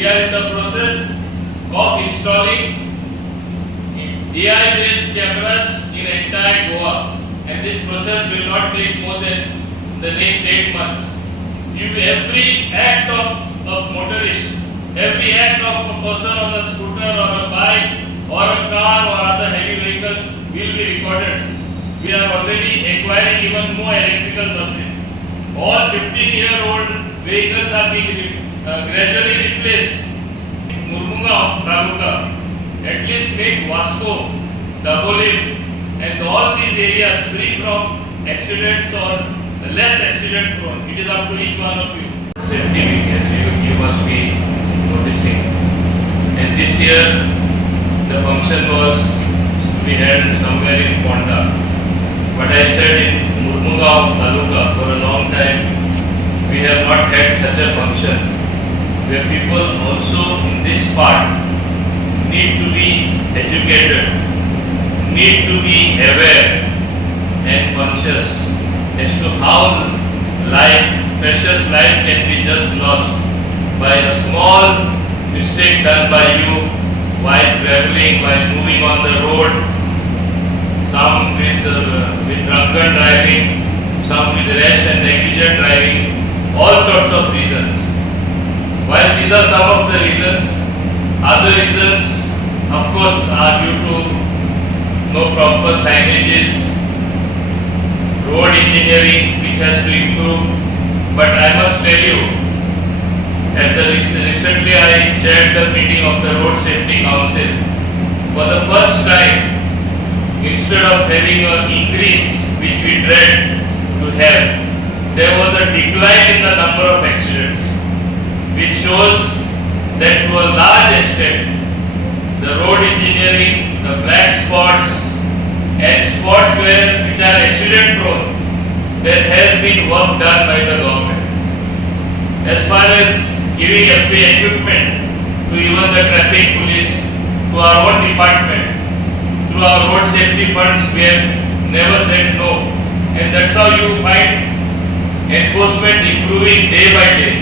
we are in the process of installing AI-based cameras in entire Goa, and this process will not take more than the next 8 months. Every act of a motorist, every act of a person on a scooter or a bike or a car or other heavy vehicle will be recorded. We are already acquiring even more electrical buses. All 15-year-old vehicles are being gradually replaced. Mormugao Taluka, at least make Vasco, Dabolim, and all these areas free from accidents or less accident prone. It is up to each one of you. Safety week, as you must be noticing. And this year, the function was to be held somewhere in Ponda. But I said in Mormugao Taluka for a long time, we have not had such a function where people also in this part need to be educated, need to be aware and conscious as to how precious life can be just lost by a small mistake done by you while traveling, while moving on the road, some with drunken driving, some with rash and negligent driving, all sorts of reasons. While these are some of the reasons, other reasons of course are due to no proper signages, road engineering which has to improve. But I must tell you, recently I chaired the meeting of the Road Safety Council. For the first time, instead of having an increase which we dread to have, there was a decline in the number of accidents, which shows that to a large extent the road engineering, the black spots and spots which are accident prone, there has been work done by the government. As far as giving equipment to even the traffic police, to our own department, through our road safety funds, we have never said no. And that's how you find enforcement improving day by day.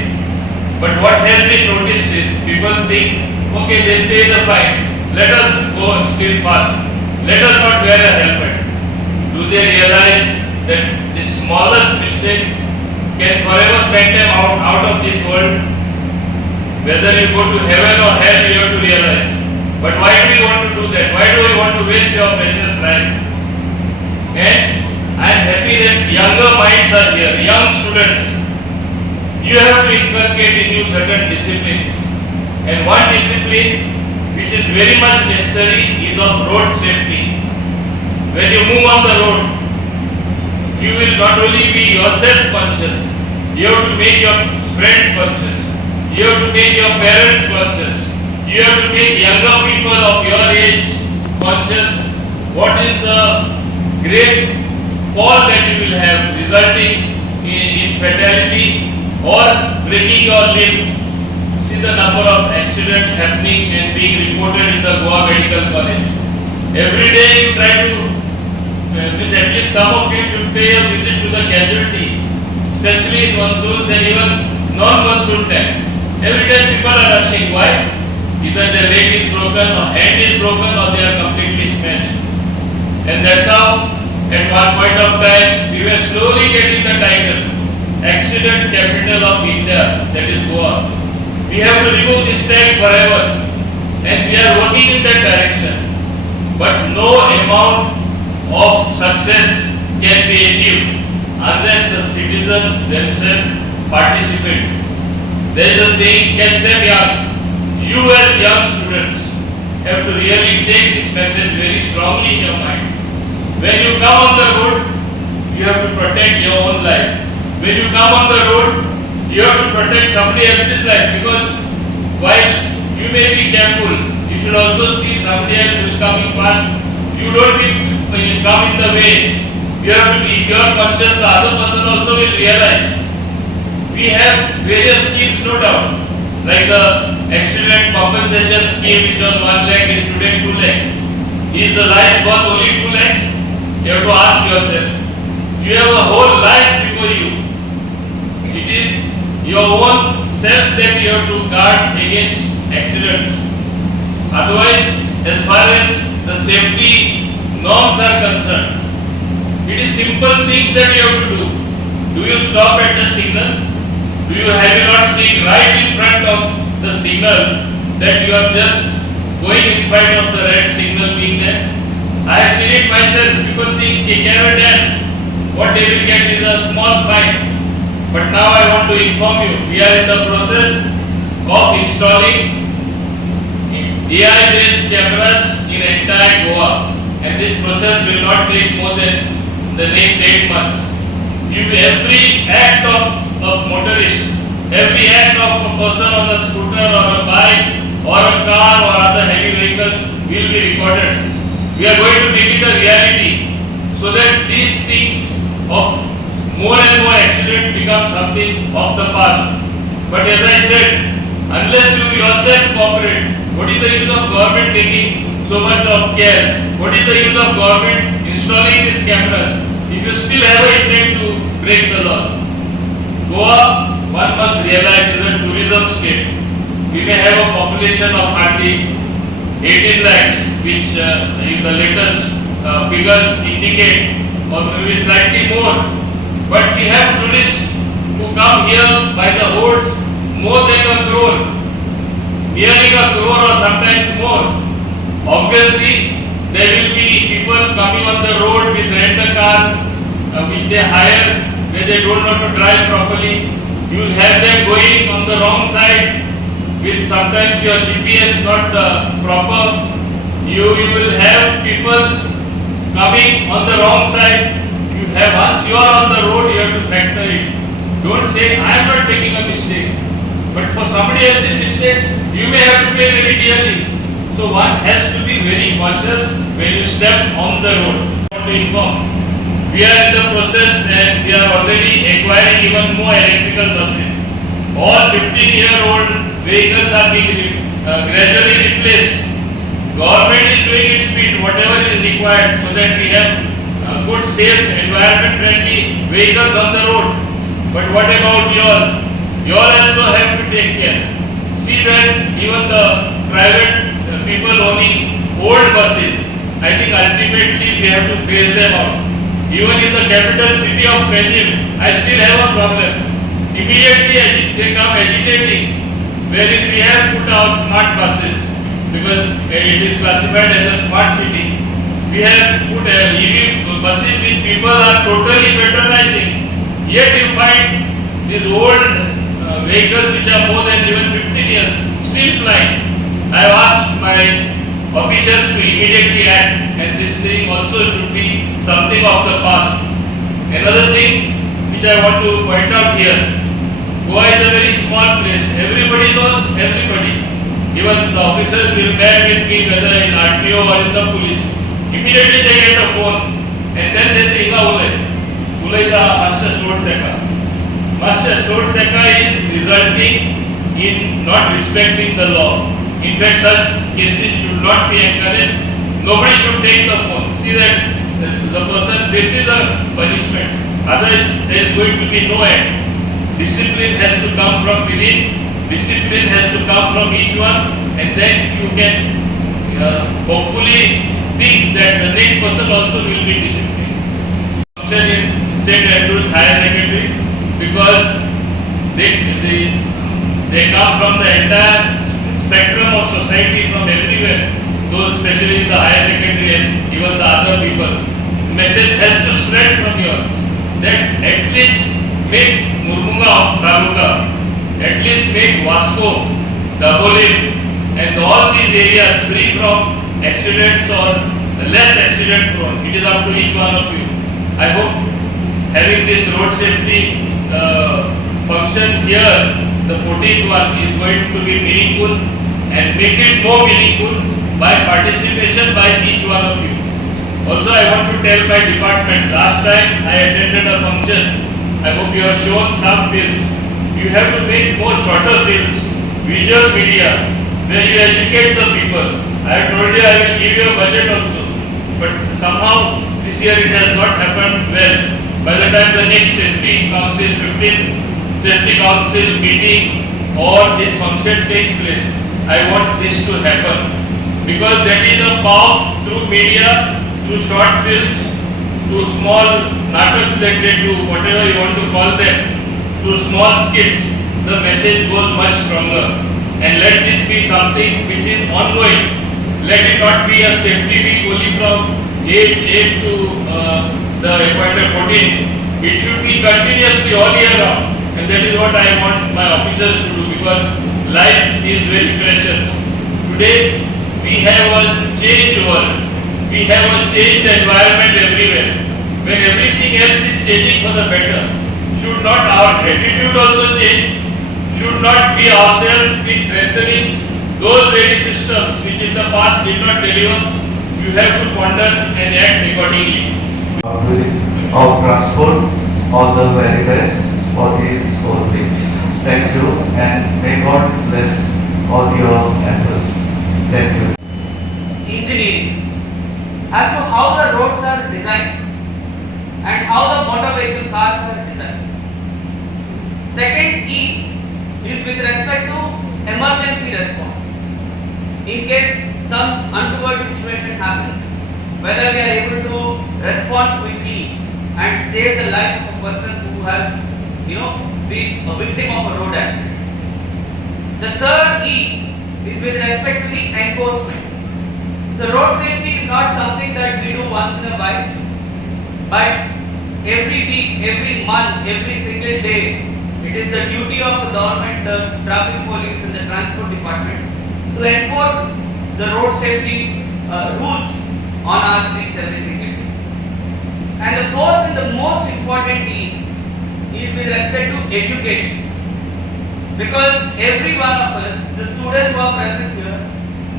But what has been noticed is people think, okay, they pay the fine, let us go still fast, let us not wear a helmet. Do they realize that the smallest mistake can forever send them out of this world? Whether you go to heaven or hell, you have to realize. But why do we want to do that? Why do we want to waste your precious life? And I am happy that younger minds are here, young students. You have to inculcate in you certain disciplines. And one discipline which is very much necessary is of road safety. When you move on the road, you will not only be yourself conscious, you have to make your friends conscious, you have to make your parents conscious, you have to make younger people of your age conscious what is the great fall that you will have resulting in fatality or breaking your limb. See the number of accidents happening and being reported in the Goa Medical College. Every day you try to, at least some of you should pay a visit to the casualty, especially in monsoons and even non-monsoon time. Every time people are rushing. Why? Either their leg is broken or hand is broken or they are completely smashed. And that's how at one point of time we were slowly getting the title Accident Capital of India, that is Goa. We have to remove this tag forever and we are working in that direction. But no amount of success can be achieved unless the citizens themselves participate. There is a saying, catch them young. You as young students have to really take this message very strongly in your mind. When you come on the road, you have to protect your own life. When you come on the road, you have to protect somebody else's life, because while you may be careful, you should also see somebody else who is coming fast. You don't come in the way. You have to be, if you are conscious, the other person also will realize. We have various schemes, no doubt, like the accident compensation scheme, which was 1 lakh, is today 2 lakh. Is the life worth only 2 lakhs? You have to ask yourself. You have a whole life before you. It is your own self that you have to guard against accidents. Otherwise, as far as the safety norms are concerned, it is simple things that you have to do. Do you stop at the signal? Have you not seen right in front of the signal that you are just going in spite of the red signal being there? I have seen it myself. People think they never done. What they will get is a small fine. But now I want to inform you, we are in the process of installing AI-based cameras in entire Goa, and this process will not take more than the next 8 months. Every act of a motorist, every act of a person on a scooter or a bike or a car or other heavy vehicle will be recorded. We are going to make it a reality so that these things of more and more accidents become something of the past. But as I said, unless you yourself cooperate, what is the use of government taking so much of care? What is the use of government installing these cameras if you still have an intent to break the law? Goa, one must realize, is a tourism state. We may have a population of hardly 18 lakhs, which the latest figures indicate, or maybe slightly more. But we have tourists who come here by the hordes, more than a crore, nearly a crore or sometimes more. Obviously, there will be people coming on the road with rent-a-car, which they hire, where they don't know to drive properly. You will have them going on the wrong side, with sometimes your GPS not proper. You will have people coming on the wrong side. Once you are on the road, you have to factor it. Don't say, I am not making a mistake. But for somebody else's mistake, you may have to pay very dearly. So one has to be very cautious when you step on the road. I want to inform, we are in the process and we are already acquiring even more electrical buses. All 15-year-old vehicles are being gradually replaced. Government is doing its bit, whatever is required, so that we have good, safe, environment-friendly vehicles on the road. But what about you all? You all also have to take care. See that even the private people owning old buses, I think ultimately we have to phase them out. Even in the capital city of Beijing, I still have a problem. Immediately they come agitating, wherein we have put out smart buses, because it is classified as a smart city. We have put EV buses which people are totally patronizing. Yet you find these old vehicles which are more than even 15 years still flying. I have asked my officials to immediately act, and this thing also should be something of the past. Another thing which I want to point out here, Goa is a very small place. Everybody knows everybody. Even the officers will bear with me, whether in RTO or in the police. Immediately they get a phone, and then they say, Ulai the Master Short Teka. Master Short Teka is resulting in not respecting the law. In fact, such cases should not be encouraged. Nobody should take the phone. See that the person faces a punishment. Otherwise, there is going to be no end. Discipline has to come from within. Discipline has to come from each one, and then you can hopefully think that the next person also will be disciplined. Function in St. Andrews Higher Secondary, because they come from the entire spectrum of society, from everywhere, those especially in the higher secondary and even the other people. The message has to spread from here that at least make Mormugao Taluka, at least make Vasco, Dabolim, and all these areas free from accidents or less accident prone. It is up to each one of you. I hope having this road safety function here, the 14th one, is going to be meaningful, and make it more meaningful by participation by each one of you. Also, I want to tell my department, last time I attended a function, I hope you have shown some films. You have to make more shorter films, visual media, where you educate the people. I have told you I will give you a budget also, but somehow this year it has not happened well. By the time the next safety council, 15th safety council meeting or this function takes place, I want this to happen, because that is a power through media, through short films, through small nataks that they do, whatever you want to call them, through small skits, the message goes much stronger. And let this be something which is ongoing. Let it not be a safety week only from 8 to the appointed 14. It should be continuously all year round. And that is what I want my officers to do, because life is very precious. Today we have a changed world. We have a changed environment everywhere. When everything else is changing for the better, should not our attitude also change? Should not we ourselves be strengthening those very systems which in the past did not deliver? You have to ponder and act accordingly. Of transport, all the very best for these whole things. Thank you, and may God bless all your efforts. Thank you. Engineering, as to how the roads are designed and how the motor vehicle cars are designed. Second E is with respect to emergency response. In case some untoward situation happens, whether we are able to respond quickly and save the life of a person who has, been a victim of a road accident. The third E is with respect to the enforcement. So road safety is not something that we do once in a while, but every week, every month, every single day, it is the duty of the government, the traffic police and the transport department to enforce the road safety rules on our streets every single day. And the fourth and the most important E is with respect to education. Because every one of us, the students who are present here,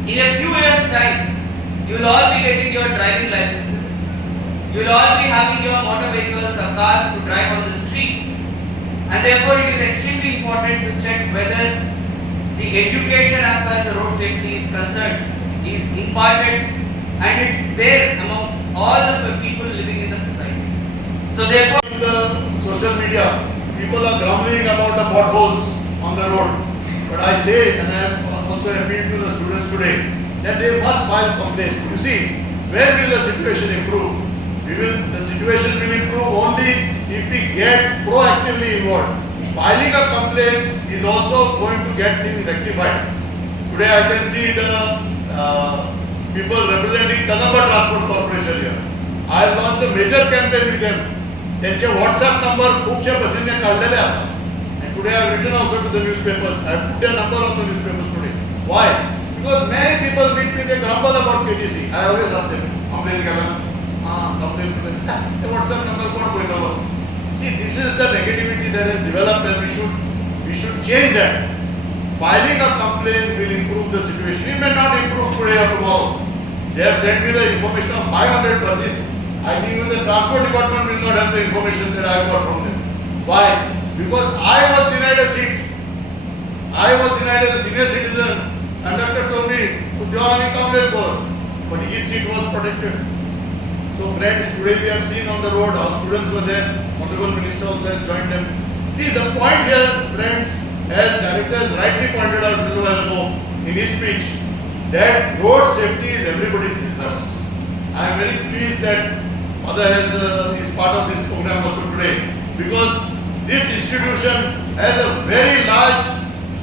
in a few years' time, you will all be getting your driving licenses. You will all be having your motor vehicles or cars to drive on the streets. And therefore, it is extremely important to check whether the education as far as the road safety is concerned is imparted and it's there amongst all the people living in the society. So therefore, in the social media, people are grumbling about the potholes on the road. But I say, and I have also appealed to the students today, that they must file complaints. You see, where will the situation improve? The situation will improve only if we get proactively involved. Filing a complaint is also going to get things rectified. Today I can see the people representing Kadamba Transport Corporation here. I have launched a major campaign with them. त्यांचे WhatsApp number खूपशा बसींनी काढलेले असतात. And today I have written also to the newspapers. I have put their number on the newspapers today. Why? Because many people meet me, they grumble about KTC. I always ask them, complain kala. Complain today. The WhatsApp number कौन कोई cover? See, this is the negativity that has developed, and we should change that. Filing a complaint will improve the situation. It may not improve today or tomorrow. They have sent me the information of 500 buses. I think even the transport department will not have the information that I got from them. Why? Because I was denied a seat. I was denied as a senior citizen. Conductor told me, complaint for, but his seat was protected. So friends, today we have seen on the road, our students were there, Honorable Minister also has joined them. See, the point here, friends, as Director has rightly pointed out a little while ago in his speech, that road safety is everybody's business. I am very pleased that Mother is part of this program also today, because this institution has a very large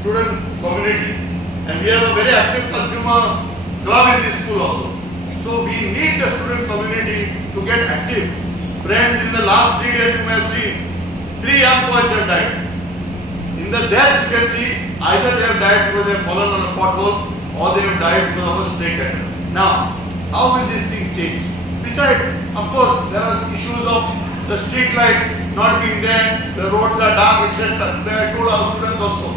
student community, and we have a very active consumer club in this school also. So we need the student community to get active. Friends, in the last 3 days you may have seen 3 young boys have died. In the deaths you can see either they have died because they have fallen on a pothole or they have died because of a stray cat. Now, how will these things change? Besides, of course, there are issues of the street light not being there, the roads are dark, etc. I told our students also.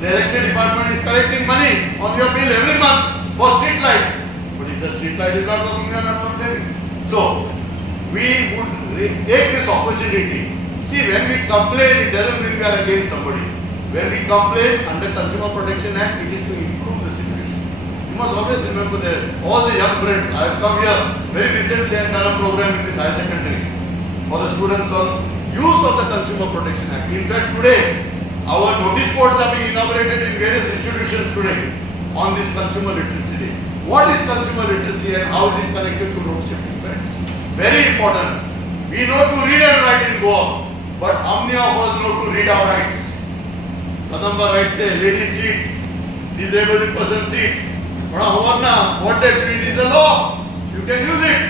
The electric department is collecting money on your bill every month for street light. But if the street light is not working, we are not complaining. So, we would take this opportunity. See, when we complain, it doesn't mean we are against somebody. When we complain under Consumer Protection Act, it is to improve the situation. You must always remember that all the young friends, I have come here very recently and done a program in this high secondary for the students on use of the Consumer Protection Act. In fact, today, our notice boards are being inaugurated in various institutions today on this consumer literacy day. What is consumer literacy and how is it connected to road safety, friends? Very important. We know to read and write in Goa, but how many of us know to read our rights? Kadamba right there, lady seat, disabled person seat. What they read is a law. You can use it.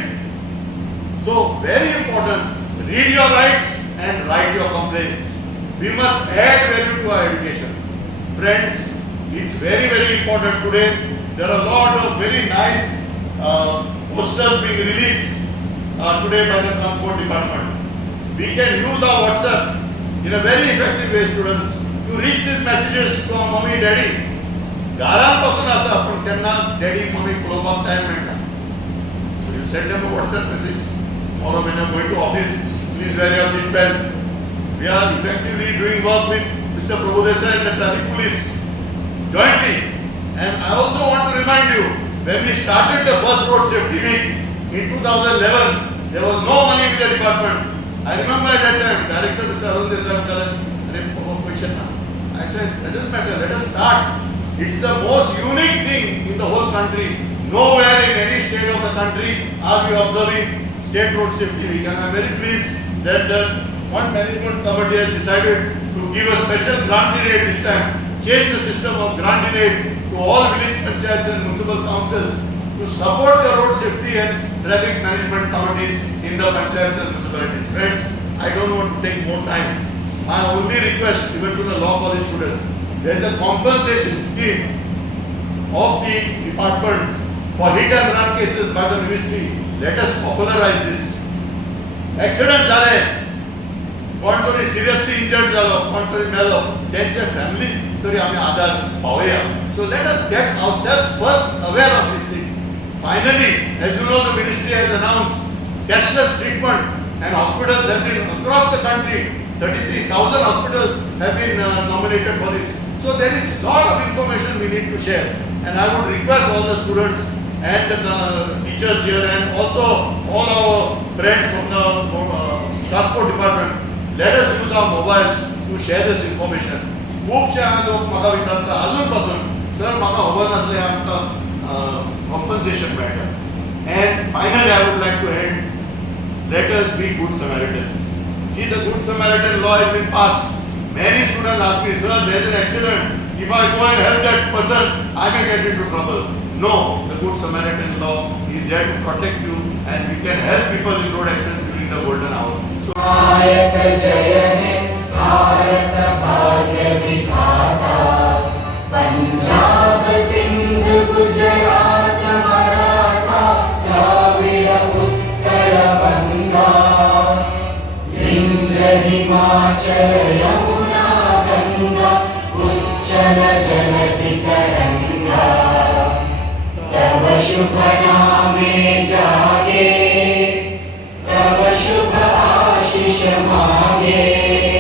So very important. Read your rights and write your complaints. We must add value to our education. Friends, it's very important today. There are a lot of very nice posters being released today by the Transport Department. We can use our WhatsApp in a very effective way, students, to reach these messages to our mommy, daddy. घरांपासून असं आपण त्यांना daddy mummy क्लोबाक time मेळटा. So you send them a WhatsApp message. Tomorrow when you're going to office, please wear your seat belt. We are effectively doing work with Mr. Prabhudesai and the traffic police jointly. And I also want to remind you, when we started the first road safety week in 2011, there was no money with the department. I remember at that time, Director Mr. Arun Desai said, I said, it doesn't matter, let us start. It's the most unique thing in the whole country. Nowhere in any state of the country are we observing State Road Safety Week. And I'm very pleased that the Fund Management Committee has decided to give a special grant in aid this time. Change the system of grant in aid to all village panchayats and municipal councils to support the road safety and traffic management committees in the panchayats and municipalities. Friends, I don't want to take more time. My only request even to the law college students, there is a compensation scheme of the department for hit and run cases by the ministry. Let us popularize this. Accident झाले, कोण तरी seriously injured झालो, कोण तरी मेलो, त्यांच्या family तरी आम्ही आधार पावूया. So let us get ourselves first aware of this thing. Finally, as you know, the ministry has announced cashless treatment and hospitals have been across the country. 33,000 hospitals have been nominated for this. So there is a lot of information we need to share, and I would request all the students and the teachers here and also all our friends from the transport department, let us use our mobiles to share this information. खूपशे लोक म्हाका विचारता अजूनपासून sir म्हाका खबर नासलें आमकां compensation matter. And finally I would like to end, let us be good Samaritans. See, the Good Samaritan law has been passed. Many students ask me, sir, there is an accident. If I go and help that person, I may get into trouble. No, the Good Samaritan law is there to protect you, and we can help people in road accident during the golden hour. So, Punjab Sindh Gujarat Maratha Dravida Utkal बंगा विंध्य हिमाचल यमुना गंगा उच्चल जलधि तरंगा तव शुभ नामे जागे तव शुभ आशीष मांगे